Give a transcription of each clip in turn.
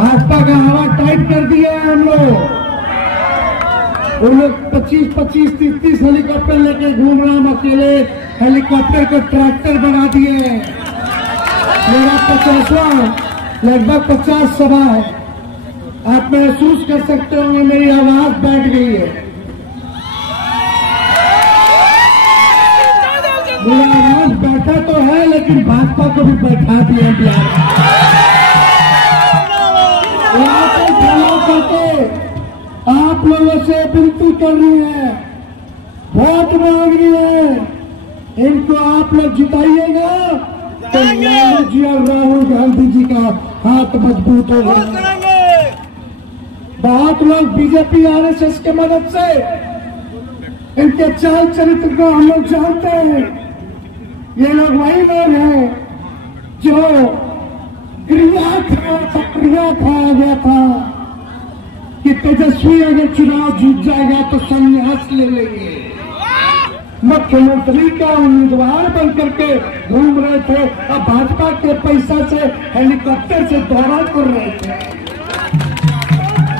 भाजपा का हवा टाइट कर दिया है हम लोग। उन लोग 25-25, 30-30 हेलीकॉप्टर लेके घूम रहे हैं, अकेले हेलीकॉप्टर को ट्रैक्टर बना दिए हैं। मेरा 50वां लगभग 50 सभा है। आप महसूस कर सकते होंगे मेरी आवाज बैठ गई है। मेरा आवाज बैठा तो है, लेकिन भाजपा को भी बैठा दिया बिहार करके आप लोगों से विनती करनी है, वोट मांगनी है। इनको आप लोग जिताइएगा तो लालू जी और राहुल गांधी जी का हाथ मजबूत होगा। बहुत लोग बीजेपी आरएसएस के मदद से इनके चाल चरित्र को हम लोग जानते हैं। ये लोग वही लोग हैं जो क्रिया खाया गया था कि तेजस्वी अगर चुनाव जीत जाएगा तो संन्यास ले लेंगे। मुख्यमंत्री का उम्मीदवार बनकर के घूम रहे थे और भाजपा के पैसा से हेलीकॉप्टर से दौरा कर रहे थे।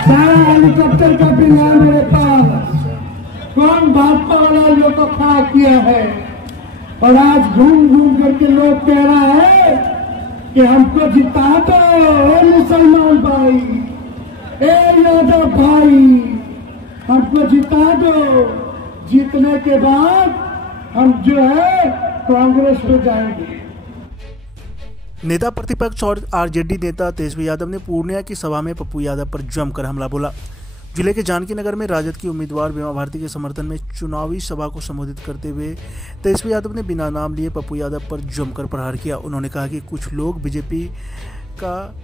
सारा हेलीकॉप्टर का बिल है मेरे पास। कौन भाजपा वाला लोग को खड़ा किया है? और आज घूम घूम करके लोग कह रहा है कि हमको जिता दो मुसलमान भाई, ए यादव भाई, हमको जिता दो। जीतने के बाद हम जो है कांग्रेस पे जाएंगे। नेता प्रतिपक्ष और आरजेडी नेता तेजस्वी यादव ने पूर्णिया की सभा में पप्पू यादव पर जमकर हमला बोला। जिले के जानकी नगर में राजद की उम्मीदवार बीमा भारती के समर्थन में चुनावी सभा को संबोधित करते हुए तेजस्वी यादव ने बिना नाम लिए पप्पू यादव पर जमकर प्रहार किया। उन्होंने कहा कि कुछ लोग बीजेपी का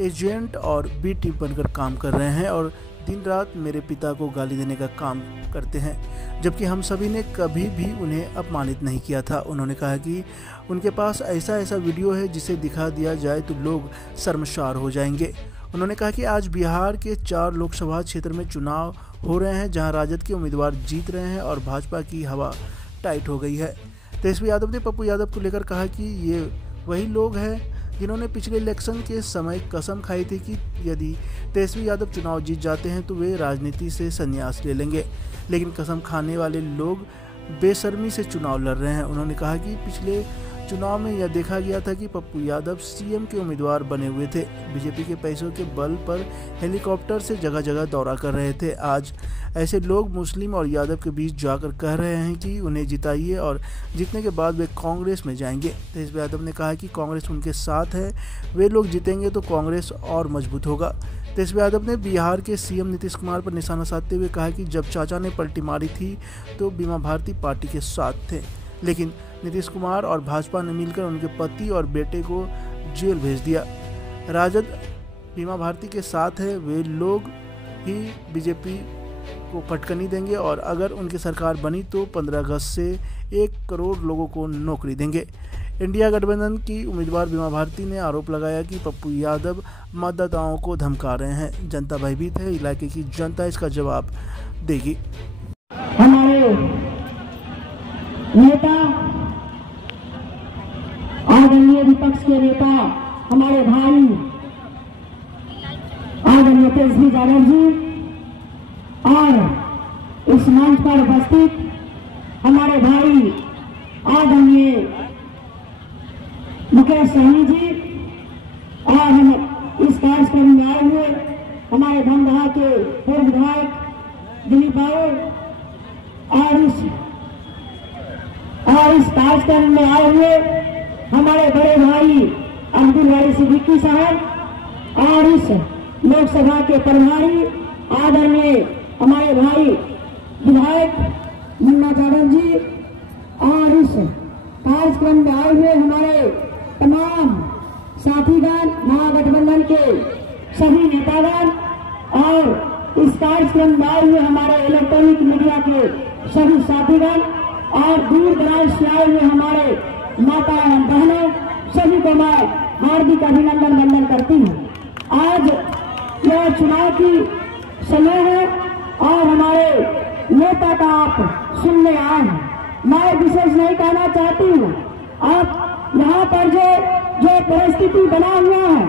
एजेंट और बी टीम बनकर काम कर रहे हैं और दिन रात मेरे पिता को गाली देने का काम करते हैं, जबकि हम सभी ने कभी भी उन्हें अपमानित नहीं किया था। उन्होंने कहा कि उनके पास ऐसा वीडियो है जिसे दिखा दिया जाए तो लोग शर्मसार हो जाएंगे। उन्होंने कहा कि आज बिहार के 4 लोकसभा क्षेत्र में चुनाव हो रहे हैं जहां राजद के उम्मीदवार जीत रहे हैं और भाजपा की हवा टाइट हो गई है। तेजस्वी यादव ने पप्पू यादव को लेकर कहा कि ये वही लोग हैं जिन्होंने पिछले इलेक्शन के समय कसम खाई थी कि यदि तेजस्वी यादव चुनाव जीत जाते हैं तो वे राजनीति से संन्यास ले लेंगे, लेकिन कसम खाने वाले लोग बेशर्मी से चुनाव लड़ रहे हैं। उन्होंने कहा कि पिछले चुनाव में यह देखा गया था कि पप्पू यादव सीएम के उम्मीदवार बने हुए थे, बीजेपी के पैसों के बल पर हेलीकॉप्टर से जगह जगह दौरा कर रहे थे। आज ऐसे लोग मुस्लिम और यादव के बीच जाकर कह रहे हैं कि उन्हें जिताइए और जीतने के बाद वे कांग्रेस में जाएंगे। तेजस्वी यादव ने कहा कि कांग्रेस उनके साथ है, वे लोग जीतेंगे तो कांग्रेस और मजबूत होगा। तेजस्वी यादव ने बिहार के सीएम नीतीश कुमार पर निशाना साधते हुए कहा कि जब चाचा ने पलटी मारी थी तो बीमा भारती पार्टी के साथ थे, लेकिन नीतीश कुमार और भाजपा ने मिलकर उनके पति और बेटे को जेल भेज दिया। राजद बीमा भारती के साथ है, वे लोग ही बीजेपी को फटकनी देंगे और अगर उनकी सरकार बनी तो 15 अगस्त से 1 करोड़ लोगों को नौकरी देंगे। इंडिया गठबंधन की उम्मीदवार बीमा भारती ने आरोप लगाया कि पप्पू यादव मतदाताओं को धमका रहे हैं। जनता भयभीत है, इलाके की जनता इसका जवाब देगी। हमारे नेता, आदरणीय विपक्ष के नेता, हमारे भाई आदरणीय तेजस्वी यादव जी और इस मंच पर उपस्थित हमारे भाई आदरणीय मुकेश सहनी जी और हम इस कार्यक्रम में आए हुए हमारे धमदाहा के पूर्व विधायक दिलीप बाबू और इस कार्यक्रम में आए हुए हमारे बड़े भाई अब्दुल वाली सिद्दीकी साहब और इस लोकसभा के प्रभारी आदरणीय हमारे भाई विधायक मुन्ना यादव जी और इस कार्यक्रम में आए हुए हमारे तमाम साथीगण, महागठबंधन के सभी नेतागण और इस कार्यक्रम में आए हुए हमारे इलेक्ट्रॉनिक मीडिया के सभी साथीगण और दूर दराज से आए हुए हमारे माता एवं बहनों, सभी को मैं हार्दिक अभिनंदन वंदन करती हूँ। आज यह चुनाव की समय है और हमारे नेता का आप सुनने आए हैं। मैं विशेष नहीं कहना चाहती हूँ। आप यहाँ पर जो परिस्थिति बना हुआ है,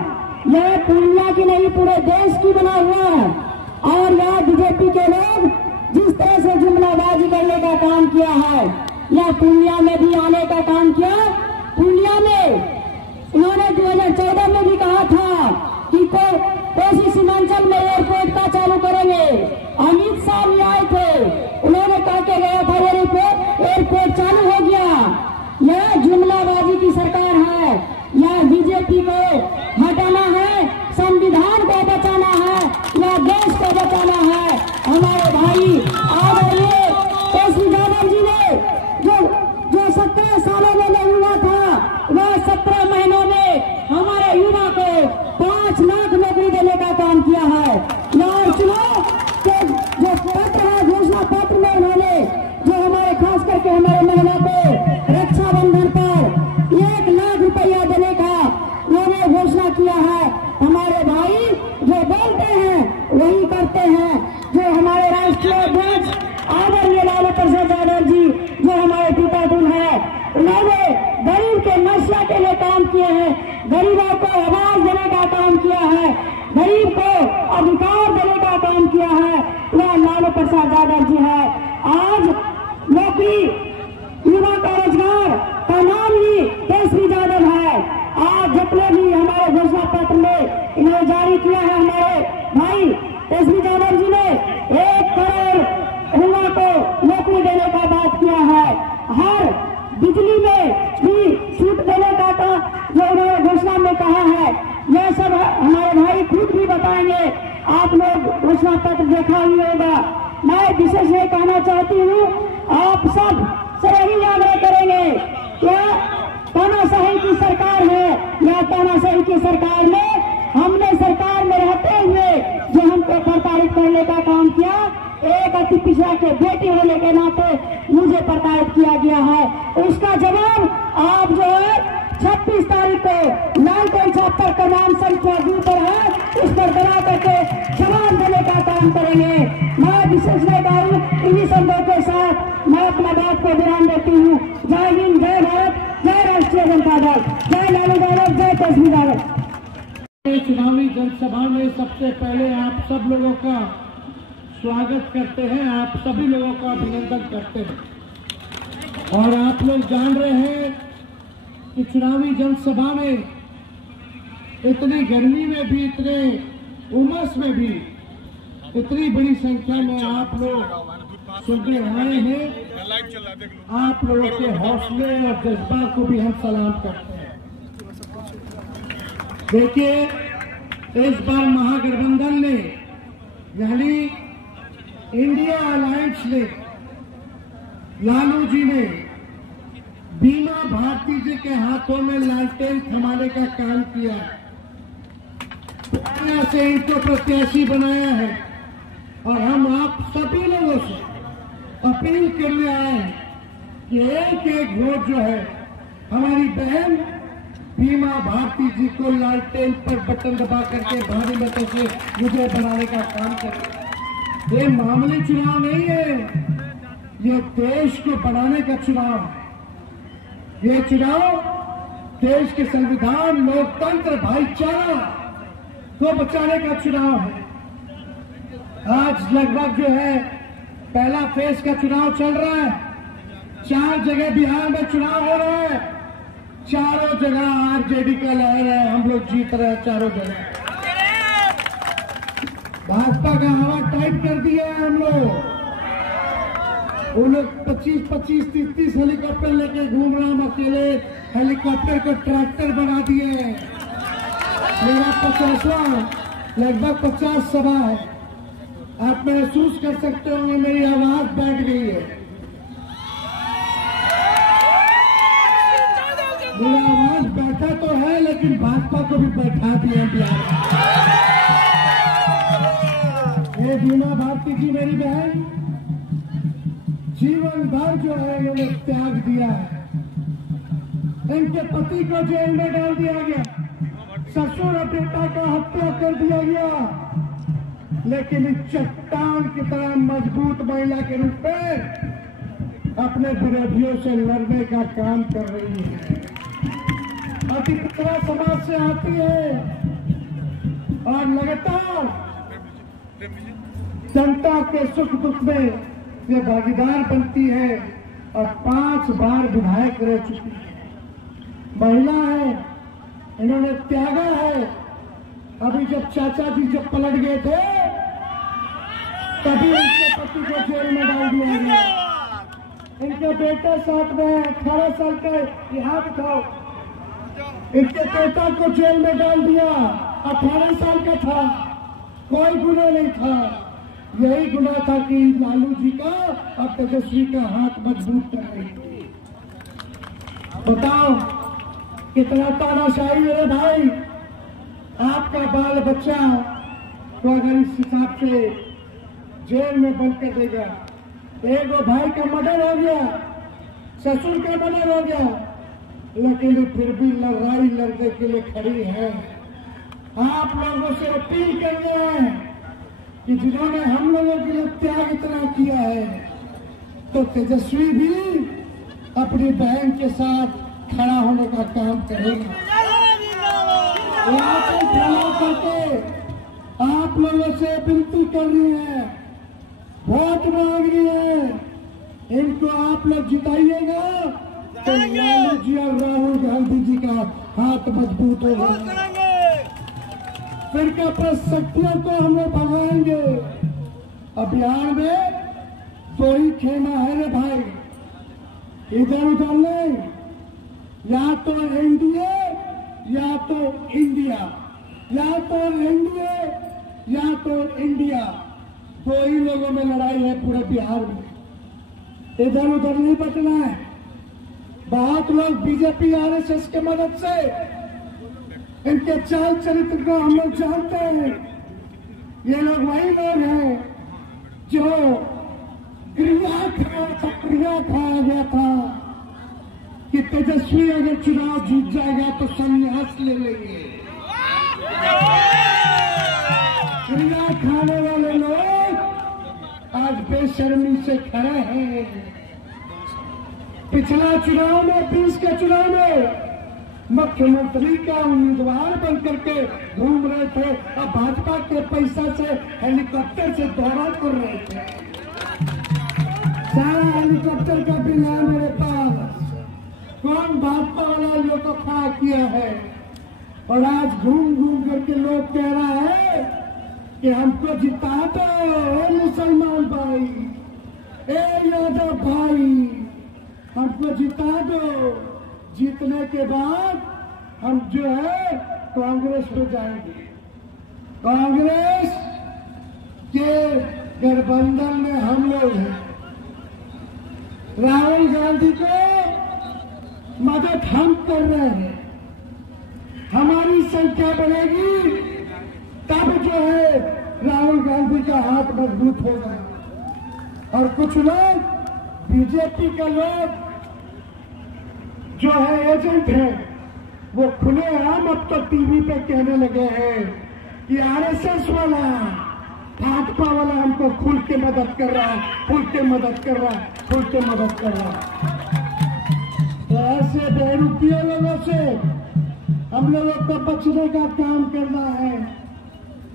यह पूर्णिया की नहीं पूरे देश की बना हुआ है। और यहाँ बीजेपी के लोग जिस तरह से जुमलाबाजी करने का काम किया है, या पूर्णिया में भी आने का काम किया। पूर्णिया में उन्होंने 2014 में भी कहा था कि कोसी सीमांचल में एयरपोर्ट का चालू करेंगे। अमित शाह भी आए थे, उन्होंने कह के गया था एयरपोर्ट चालू हो गया। यह जुमलाबाजी की सरकार है। यह बीजेपी को हटाना है, संविधान को बचाना है, या देश को बचाना है। हमारे भाई आदरणीय तेजस्वी यादव जी ने जो 17 सालों में नहीं हुआ था, वह 17 महीनों में हमारे युवा को 5 लाख नौकरी देने का काम किया है। और चुनाव के जो पत्र है, घोषणा पत्र में उन्होंने जो हमारे खास करके हमारे महिला को रक्षाबंधन पर 1 लाख रुपया देने का उन्होंने घोषणा किया है। हमारे भाई जो बोलते हैं वही करते हैं। जो हमारे राष्ट्रीय अध्यक्ष आदरणीय लालू प्रसाद यादव जी, जो हमारे पिता तुल है, उन्होंने गरीब के नशा के लिए काम किए हैं, गरीबों को आवाज देने का काम किया है, गरीब को अधिकार देने का काम किया है, वह लालू प्रसाद यादव जी है। आज नौकरी, युवा का रोजगार का नाम ही तेजस्वी यादव है। आज जितने भी हमारे घोषणा पत्र में इन्होंने जारी किया है, हमारे भाई तेजस्वी यादव जी ने 1 करोड़ युवा को नौकरी देने का बात किया है। हर बिजली में भी छूट देने का जो उन्होंने घोषणा में कहा है, यह सब हमारे भाई खुद भी बताएंगे। आप लोग घोषणा पत्र देखा ही होगा। मैं विशेष ये कहना चाहती हूँ, आप सब से यही आग्रह करेंगे, क्या तानाशाही की सरकार है, या तानाशाही की सरकार में हमने सरकार में रहते हुए जो हमको प्रताड़ित करने का काम किया, एक अति पिछड़ा के बेटी होने के नाते मुझे प्रताड़ित किया गया है। उसका जवाब आप जो है 26 तारीख को लालटेन छापर का नाम संख्या 2 पर है, उस पर दबा करके जवाब देने का काम करेंगे। मैं विशेष नहीं कहूँ, इन्हीं शब्दों के साथ मैं अपना बात को विराम देती हूँ। जय हिंद, जय भारत, जय राष्ट्रीय जनता दल, जय लालू यादव, जय तेजस्वी यादव। चुनावी जनसभा में सबसे पहले आप सब लोगों का स्वागत करते हैं, आप सभी लोगों का अभिनंदन करते हैं। और आप लोग जान रहे हैं कि चुनावी जनसभा में इतनी गर्मी में भी, इतने उमस में भी इतनी बड़ी संख्या में आप लोग सुनने आए हैं। आप लोगों के हौसले और जज्बा को भी हम सलाम करते हैं। देखिए, इस बार महागठबंधन ने, यानी इंडिया अलायंस ने, लालू जी ने बीमा भारती जी के हाथों में लालटेन थमाने का काम किया है, से इनको प्रत्याशी बनाया है। और हम आप सभी लोगों से अपील करने आए हैं कि एक एक वोट जो है हमारी बहन बीमा भारती जी को लालटेन पर बटन दबा करके भारी मतों से विजय बनाने का काम करें। ये मामूली चुनाव नहीं है, ये देश को बनाने का चुनाव है। ये चुनाव देश के संविधान, लोकतंत्र, भाईचारा को बचाने का चुनाव है। आज लगभग जो है पहला फेज का चुनाव चल रहा है। 4 जगह बिहार में चुनाव हो रहा है, चारों जगह आरजेडी का लहर है, हम लोग जीत रहे हैं चारों जगह। भाजपा का हवा टाइट कर दिया है हम लोग। वो लोग 25-25, 30-30 हेलीकॉप्टर लेके घूम रहे हैं, हम अकेले हेलीकॉप्टर को ट्रैक्टर बना दिए हैं। मेरा 50वां लगभग 50 सभा है। आप महसूस कर सकते होंगे मेरी आवाज बैठ गई है। मेरा आवाज बैठा तो है, लेकिन भाजपा को भी बैठा दिया बिहार। ये बीमा भारती जी मेरी बहन जीवन भर जो है इन्होंने त्याग दिया है। इनके पति को जेल में डाल दिया गया, ससुर और बेटा का हत्या कर दिया गया, लेकिन इस चट्टान की तरह मजबूत महिला के रूप में अपने विरोधियों से लड़ने का काम कर रही है। अधिकतर समाज से आती है और लगातार जनता के सुख दुख में ये भागीदार बनती है और 5 बार विधायक रह चुकी है। महिला है, इन्होंने त्यागा है। अभी जब चाचा जी जब पलट गए थे तभी इनके पति को जेल में डाल दिया गया। इनका बेटा साथ में है, 18 साल का, यहाँ दिखाओ। इनके बेटा को जेल में डाल दिया, 18 साल का था, कोई गुनाह नहीं था। यही गुनाह था कि लालू जी का और तेजस्वी का हाथ मजबूत कर रही थी। बताओ कितना तानाशाही है भाई। आपका बाल बच्चा तो अगर इस हिसाब से जेल में बंद कर देगा, एक भाई का मर्डर हो गया, ससुर का मर्डर हो गया, लेकिन फिर भी लड़ाई लड़ने के लिए खड़ी है। आप लोगों से अपील कर रहे हैं कि जिन्होंने हम लोगों के लिए त्याग इतना किया है, तो तेजस्वी भी अपनी बहन के साथ खड़ा होने का काम करेगा। खड़ा करके आप लोगों से विनती कर रही है, वोट मांग रही है, इनको आप लोग जिताइएगा तो लालू जी और राहुल गांधी जी का हाथ मजबूत होगा। फिर क्या शक्तियों को हम लोग भगाएंगे। अभियान में 2 ही खेमा है रे भाई, इधर उधर नहीं, या तो एनडीए या तो इंडिया, या तो एनडीए या तो इंडिया। 2 ही लोगों में लड़ाई है पूरे बिहार में, इधर उधर नहीं बचना है। बहुत लोग बीजेपी आरएसएस के मदद से इनके चाल चरित्र को हम लोग जानते हैं। ये लोग वही लोग हैं जो क्रिया खाया गया था कि तेजस्वी अगर चुनाव जीत जाएगा तो संन्यास ले लेंगे। क्रिया खाने वाले लोग आज बेशर्मी से खड़े हैं। पिछला चुनाव में 20 के चुनाव में मुख्यमंत्री का उम्मीदवार बन करके घूम रहे थे और भाजपा के पैसा से हेलीकॉप्टर से दौरा कर रहे थे। सारा हेलीकॉप्टर का बिल है मेरे पास। कौन भाजपा वाला लोग को खड़ा किया है और आज घूम घूम करके लोग कह रहा है कि हमको जिता दो मुसलमान भाई, ए यादव भाई, हमको जिता दो। जीतने के बाद हम जो है कांग्रेस में जाएंगे। कांग्रेस के गठबंधन में हम लोग हैं। राहुल गांधी को मदद हम कर रहे हैं। हमारी संख्या बढ़ेगी तब जो है राहुल गांधी का हाथ मजबूत होगा। और कुछ लोग बीजेपी के लोग जो है एजेंट है, वो खुलेआम अब तो टीवी पे कहने लगे हैं कि आरएसएस वाला भाजपा वाला हमको खुल के मदद कर रहा है, खुल के मदद कर रहा है, खुल के मदद कर रहा है। तो ऐसे बेरुपये लोगों से हम लोगों को बचने का काम करना है।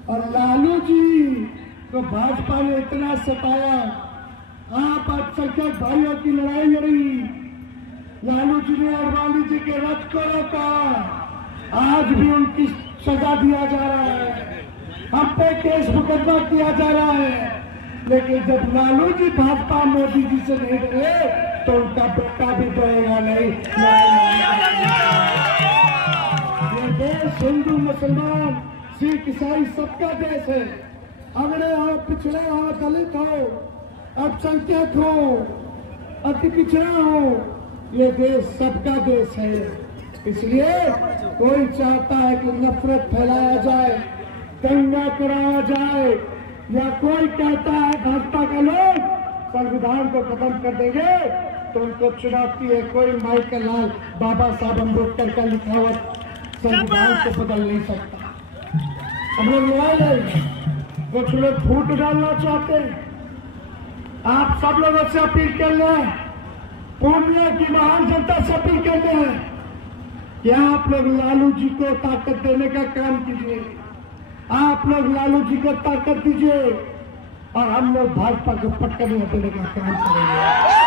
और लालू जी को भाजपा ने इतना सताया, आप अल्पसंख्यक भाइयों की लड़ाई लड़ी, लालू जी ने अडवाणी जी के रथ को रोका, आज भी उनकी सजा दिया जा रहा है, हम पे केस मुकदमा किया जा रहा है। लेकिन जब लालू जी भाजपा मोदी जी से नहीं डरे तो उनका बेटा भी डरेगा नहीं। ये देश हिंदू मुसलमान सिख ईसाई सबका देश है। अगड़े हो, पिछड़े हो, दलित हो, अल्पसंख्यक हो, अति पिछड़ा हो, ये देश सबका देश है। इसलिए कोई चाहता है कि नफरत फैलाया जाए, दंगा कराया जाए, या कोई कहता है भाजपा का लोग संविधान को खत्म कर देंगे, तो उनको चुनौती है। कोई माइकल लाल बाबा साहब अम्बेडकर का लिखा हुआ संविधान को बदल नहीं सकता। हम लोग लड़ाई नहीं, कुछ लोग फूट डालना चाहते हैं। आप सब लोगों से अपील कर लें, पूर्णिया की महान जनता से अपील करते हैं कि आप लोग लालू जी को ताकत देने का काम कीजिए। आप लोग लालू जी को ताकत दीजिए और हम लोग भाजपा को पटकने देने का काम करेंगे।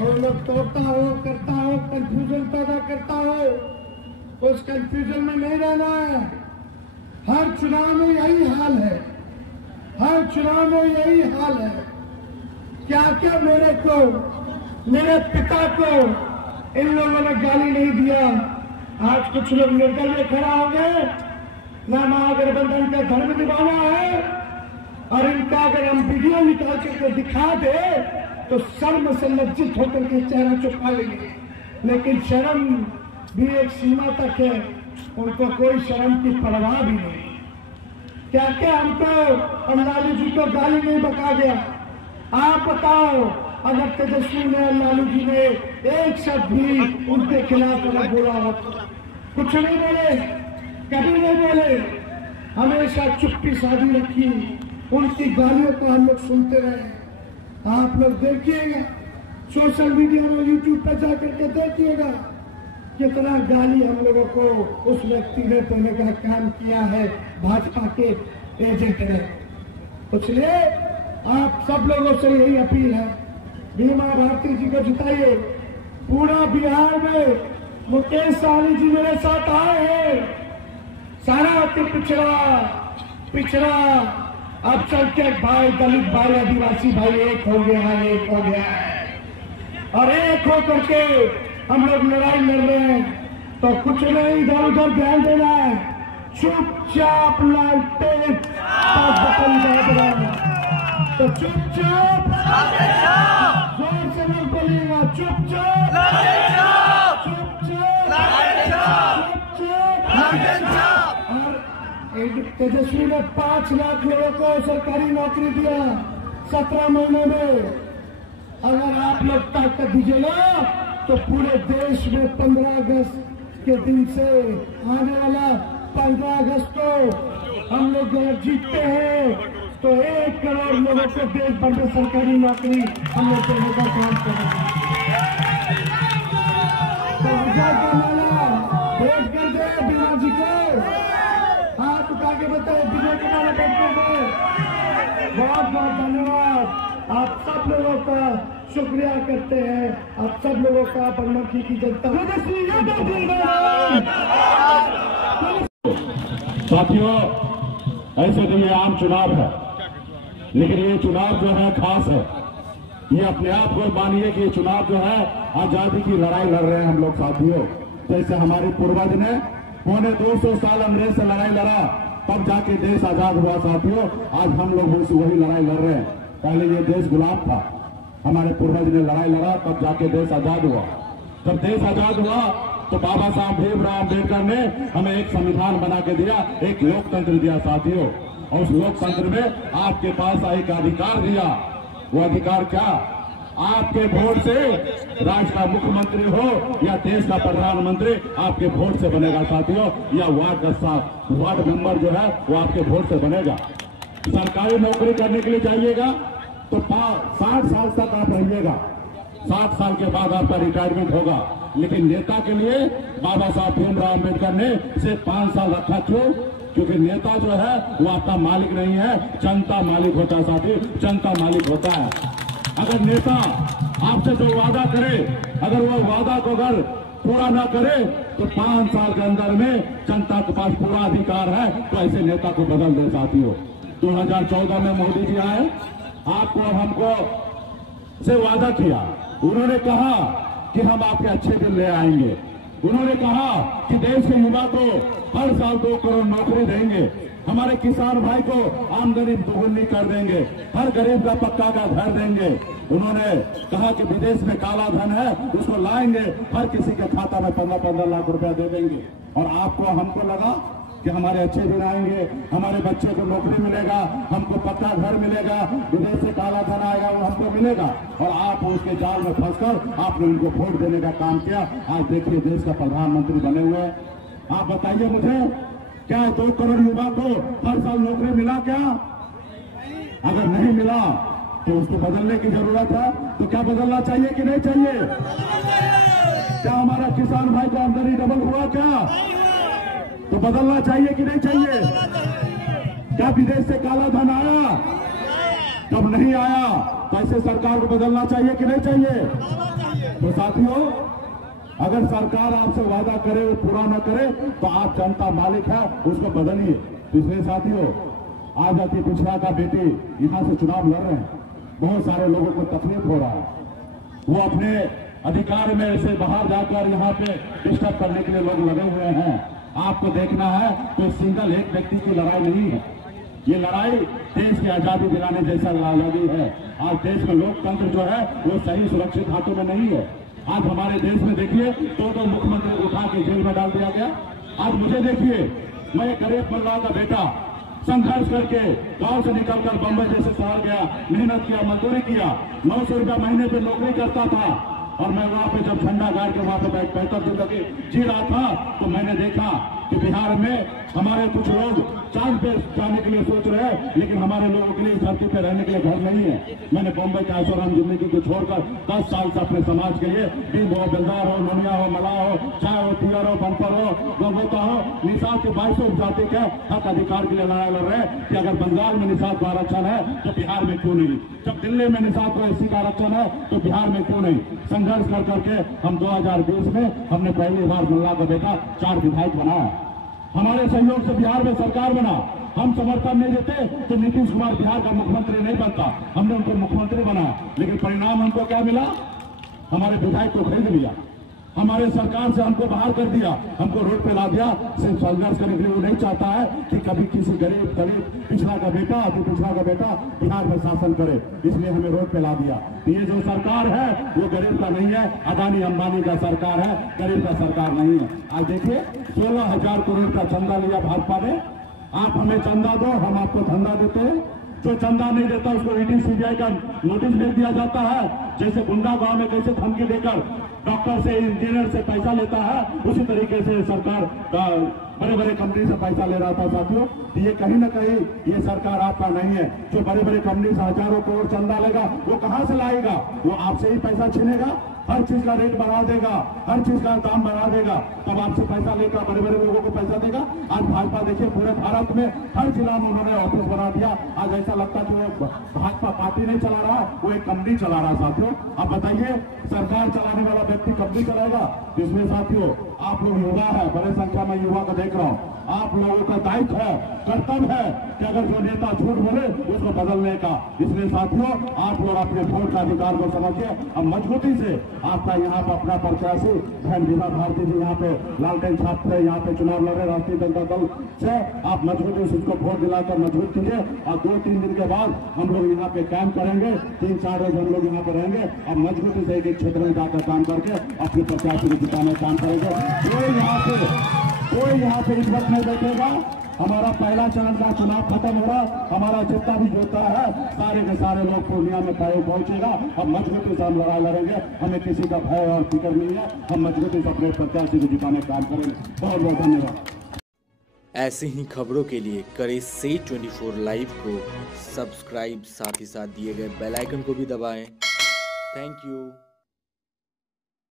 और लोग तोड़ता हो, करता हो, कंफ्यूजन पैदा करता हो, उस कंफ्यूजन में नहीं रहना है। हर चुनाव में यही हाल है, हर चुनाव में यही हाल है। क्या क्या मेरे को, मेरे पिता को इन लोगों ने गाली नहीं दिया। आज कुछ लोग निर्दल में खड़ा हो गए, ना महागठबंधन का धर्म निभाना है, और इनका अगर हम वीडियो निकाल करके दिखा दे तो शर्म से लज्जित होकर के चेहरा छुपा लेंगे। लेकिन शर्म भी एक सीमा तक है, उनको कोई शर्म की परवाह भी नहीं। क्या क्या हमको लालू जी को गाली नहीं बका गया? आप बताओ, अगर तेजस्वी ने, लालू जी ने एक शब्द भी उनके खिलाफ अगर बोला हो, कुछ नहीं बोले, कभी नहीं बोले, हमेशा चुप्पी साधी रखी। उनकी गालियों को हम लोग सुनते रहे। आप लोग देखिएगा, सोशल मीडिया में, यूट्यूब पर जाकर के देखिएगा कितना गाली हम लोगों को उस व्यक्ति ने देने का काम किया है, भाजपा के एजेंट ने। इसलिए आप सब लोगों से यही अपील है, बीमा भारती जी को जिताइए। पूरा बिहार में मुकेश सहनी जी मेरे साथ आए हैं, सारा के पिछड़ा अब चल के भाई, दलित भाई, आदिवासी भाई एक हो गया है, एक हो गया है, और एक हो करके हम लोग लड़ाई लड़ रहे हैं। तो कुछ नहीं, इधर उधर ध्यान देना है, चुपचाप लालटेन बटन दबा देना। तो चुपचाप, जोर से मत बोलिएगा, चुपचाप, तेजस्वी ने 5 लाख लोगों को सरकारी नौकरी दिया 17 महीने में। अगर आप लोग ताकत दीजिएगा तो पूरे देश में 15 अगस्त के दिन से आने वाला 15 अगस्त को हम लोग अगर जीतते हैं तो 1 करोड़ लोगों को देश भर में सरकारी नौकरी हम लोग देने का काम करेंगे। तो वोट कर दे बीमा जी को, हाथ उठा के बताए विजय के नारे वोट कर दे। बहुत बहुत धन्यवाद, आप सब लोगों का शुक्रिया करते हैं, आप सब लोगों का बनमनखी की जनता। साथियों, ऐसे तो ये आम चुनाव है, लेकिन ये चुनाव जो है खास है। ये अपने आप को मानिए कि ये चुनाव जो है आजादी की लड़ाई लड़ रहे हैं हम लोग साथियों। जैसे हमारे पूर्वज ने 250 साल अंग्रेज से लड़ाई लड़ा, तब जाके देश आजाद हुआ साथियों। आज हम लोग वही लड़ाई लड़ रहे हैं। पहले ये देश गुलाम था, हमारे पूर्वज ने लड़ाई लड़ा, तब जाके देश आजाद हुआ। जब देश आजाद हुआ तो बाबा साहब भीमराव अम्बेडकर ने हमें एक संविधान बना के दिया, एक लोकतंत्र दिया साथियों। और उस लोकतंत्र में आपके पास एक अधिकार दिया। वो अधिकार क्या? आपके वोट से राज्य का मुख्यमंत्री हो या देश का प्रधानमंत्री आपके वोट से बनेगा साथियों, या वार्ड मेंबर जो है वो आपके वोट से बनेगा। सरकारी नौकरी करने के लिए जाइएगा तो 60 साल तक आप रहिएगा, 60 साल के बाद आपका रिटायरमेंट होगा। लेकिन नेता के लिए बाबा साहब भीमराव अम्बेडकर ने सिर्फ 5 साल रखा। क्यों? क्योंकि नेता जो है वो आपका मालिक नहीं है, जनता मालिक होता है साथी, जनता मालिक होता है। अगर नेता आपसे जो वादा करे, अगर वो वादा को अगर पूरा ना करे तो 5 साल के अंदर में जनता के पास पूरा अधिकार है, तो ऐसे नेता को बदल दे साथियों। 2014 में मोदी जी आए, आपको और हमको से वादा किया। उन्होंने कहा कि हम आपके अच्छे दिन ले आएंगे। उन्होंने कहा कि देश के युवा को हर साल 2 करोड़ नौकरी देंगे, हमारे किसान भाई को आमदनी दोगुनी कर देंगे, हर गरीब का पक्का का घर देंगे। उन्होंने कहा कि विदेश में काला धन है उसको लाएंगे, हर किसी के खाता में 15-15 लाख रुपया दे देंगे। और आपको हमको लगा कि हमारे अच्छे दिन आएंगे, हमारे बच्चे को नौकरी मिलेगा, हमको पक्का घर मिलेगा, विदेश से काला धन आएगा वो हमको मिलेगा। और आप उसके जाल में फंसकर आपने उनको वोट देने का काम किया। आज देखिए देश का प्रधानमंत्री बने हुए। आप बताइए मुझे, क्या 2 करोड़ युवा को हर साल नौकरी मिला क्या? अगर नहीं मिला तो उसको बदलने की जरूरत है। तो क्या बदलना चाहिए कि नहीं चाहिए? क्या हमारा किसान भाई को आमदनी डबल हुआ क्या? तो बदलना चाहिए कि नहीं चाहिए? क्या विदेश से काला धन आया? जब नहीं आया तो ऐसे सरकार को बदलना चाहिए कि नहीं चाहिए? तो साथियों, अगर सरकार आपसे वादा करे वो पूरा न करे तो आप जनता मालिक है, उसको बदलिए। इसलिए साथियों, आज अति पिछड़ा का बेटी यहां से चुनाव लड़ रहे हैं, बहुत सारे लोगों को तकलीफ हो रहा है, वो अपने अधिकार में से बाहर जाकर यहाँ पे डिस्टर्ब करने के लिए लोग लगे हुए हैं। आपको देखना है तो सिंगल एक व्यक्ति की लड़ाई नहीं है, ये लड़ाई देश की आजादी दिलाने जैसा आजादी है। आज देश में लोकतंत्र जो है वो सही सुरक्षित हाथों में नहीं है। आज हमारे देश में देखिए दो मुख्यमंत्री उठा के जेल में डाल दिया गया। आज मुझे देखिए, मैं एक गरीब परिवार का बेटा संघर्ष करके गांव से निकलकर बंबई जैसे शहर गया, मेहनत किया, मजदूरी किया, 900 रुपया महीने पे नौकरी करता था और मैं वहां पे जब झंडा गाड़ के वहां पे बेहतर जिंदगी जी रहा था तो मैंने देखा कि बिहार में हमारे कुछ लोग चांद पे जाने के लिए सोच रहे हैं, लेकिन हमारे लोगों के लिए धरती पे रहने के लिए घर नहीं है। मैंने बॉम्बे के ऐशोआराम जिंदगी को छोड़कर 10 साल से अपने समाज के लिए बीम हो, बेलदार हो, नोनिया हो, मलाह हो, चाय हो, तियर हो, बंपर हो, गोबोता हो, निषाद के 2200 जाति के हक अधिकार के लिए लड़ाई लड़ रहे हैं कि अगर बंगाल में निषाद का आरक्षण है तो बिहार में क्यों नहीं? जब दिल्ली में निषाद को एससी का आरक्षण है तो बिहार में क्यों नहीं? संघर्ष कर करके हम 2020 में हमने पहली बार मुल्ला का बेटा 4 विधायक बनाया। हमारे सहयोग से बिहार में सरकार बना। हम समर्थन नहीं देते तो नीतीश कुमार बिहार का मुख्यमंत्री नहीं बनता, हमने उनको मुख्यमंत्री बनाया। लेकिन परिणाम हमको क्या मिला? हमारे विधायक को खरीद लिया, हमारे सरकार से हमको बाहर कर दिया, हमको रोड पे ला दिया। सिर्फ संघर्ष करने के लिए वो नहीं चाहता है कि कभी किसी गरीब दलित पिछड़ा का बेटा, अति पिछड़ा का बेटा बिहार में शासन करे, इसलिए हमें रोड पे ला दिया। ये जो सरकार है वो गरीब का नहीं है, अदानी अंबानी का सरकार है, गरीब का सरकार नहीं है। आज देखिए 16,000 करोड़ का चंदा लिया भाजपा ने। आप हमें चंदा दो, हम आपको धंधा देते हैं। जो चंदा नहीं देता उसको ईडी सीबीआई का नोटिस भेज दिया जाता है। जैसे गुंडा गांव में कैसे धमकी देकर डॉक्टर से, इंजीनियर से पैसा लेता है, उसी तरीके से सरकार बड़े बड़े कंपनी से पैसा ले रहा था। साथियों, ये कहीं ना कहीं ये सरकार आपका नहीं है। जो बड़े बड़े कंपनी से हजारों करोड़ चंदा लेगा वो कहां से लाएगा? वो आपसे ही पैसा छीनेगा, हर चीज का रेट बढ़ा देगा, हर चीज का दाम बढ़ा देगा, तब आपसे पैसा लेकर बड़े बड़े लोगों को पैसा देगा। आज भाजपा देखिए पूरे भारत में हर जिला में उन्होंने ऑफिस बना दिया। आज ऐसा लगता है कि वो भाजपा पार्टी नहीं चला रहा, वो एक कंपनी चला रहा। साथियों, आप बताइए, सरकार चलाने वाला व्यक्ति कंपनी चलाएगा? इसमें साथियों आप लोग युवा है, बड़े संख्या में युवा को देख रहा हूँ। आप लोगों का दायित्व है, कर्तव्य है कि अगर जो नेता झूठ बोले उसको बदलने का। इसलिए साथियों, आप लोग अपने वोट का अधिकार को समझिए। अब मजबूती से आपका यहाँ पर अपना प्रत्याशी बहन बीमा भारती जी यहाँ पे लालटेन छापते यहाँ पे चुनाव लड़े राष्ट्रीय जनता दल से, आप मजबूती से उसको वोट दिलाकर मजबूत कीजिए। और 2-3 दिन के बाद हम लोग यहाँ पे कैंप करेंगे, 3-4 रोज हम लोग यहाँ पे रहेंगे और मजबूती से एक क्षेत्र में जाकर काम करके अपने प्रत्याशी को जिताने का काम करेंगे। कोई यहाँ पे इज्जत नहीं बैठेगा। हमारा पहला चरण का चुनाव खत्म हो रहा, हमारा जितना भी योद्धा है सारे के सारे लोग पूर्णिया में पहुंचेगा। हम मजबूती से हम लड़ाई लड़ेंगे, हमें किसी का भय और फिक्र नहीं है। हम मजबूती से अपने प्रत्याशी को जिताने का काम करेंगे। बहुत बहुत धन्यवाद। ऐसी ही खबरों के लिए करें से 24 लाइव को सब्सक्राइब, साथ ही साथ दिए गए बेल आइकन को भी दबाएं। Thank you.